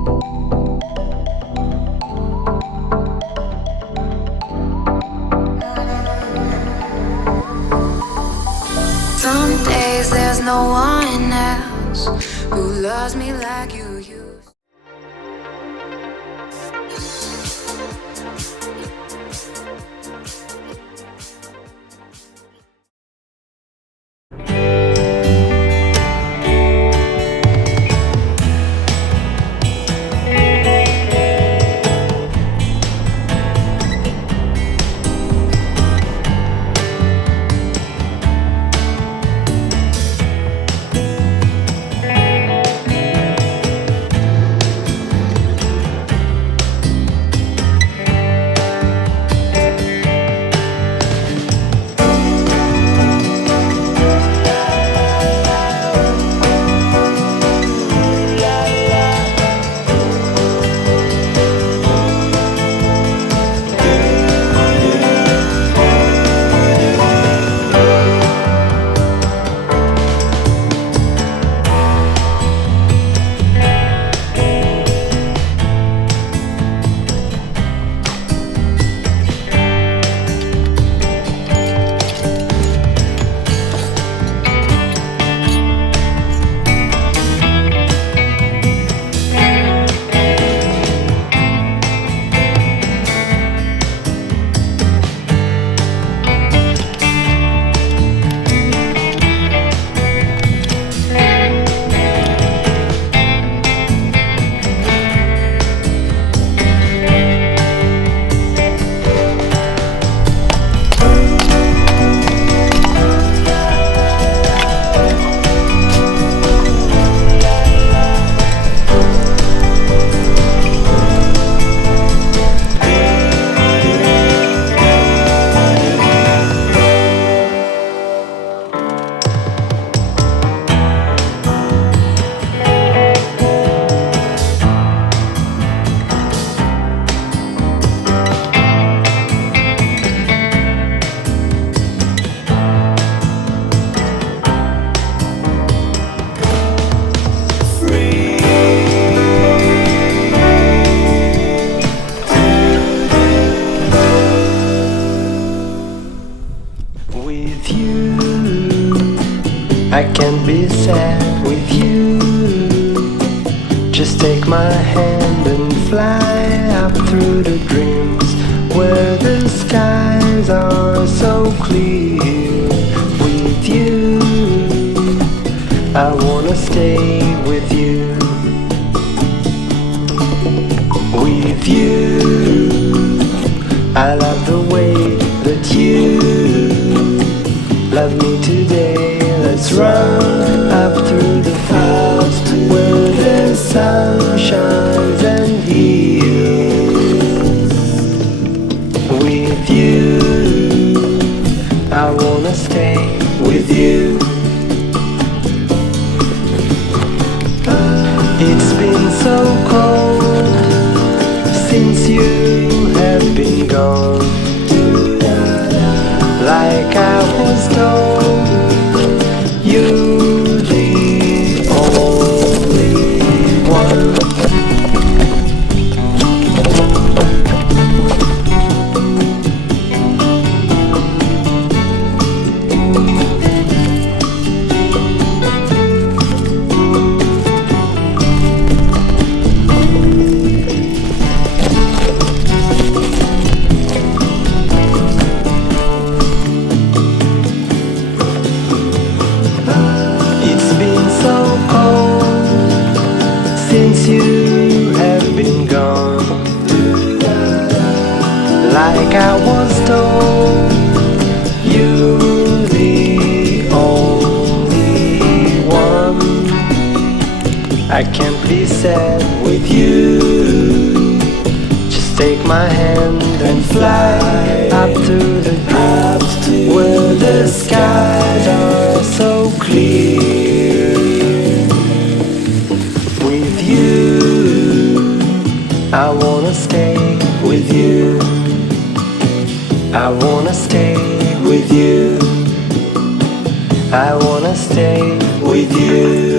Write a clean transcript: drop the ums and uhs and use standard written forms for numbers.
Some days there's no one else who loves me like you used. I can't be sad with you. Just take my hand and fly up through the dreams where the skies are so clear. With you, I wanna stay with you. With you, I love the way that you love me today. Let's run up through the fields where the sun shines and heals. With you, I wanna stay with you. It's been so cold since you have been gone. Like I was told, you're the only one. Since you have been gone, like I was told, you're the only one. I can't be sad with you. Just take my hand and fly up to the clouds where the skies are so clear. With you, I wanna stay with you. I wanna stay with you. I wanna stay with you.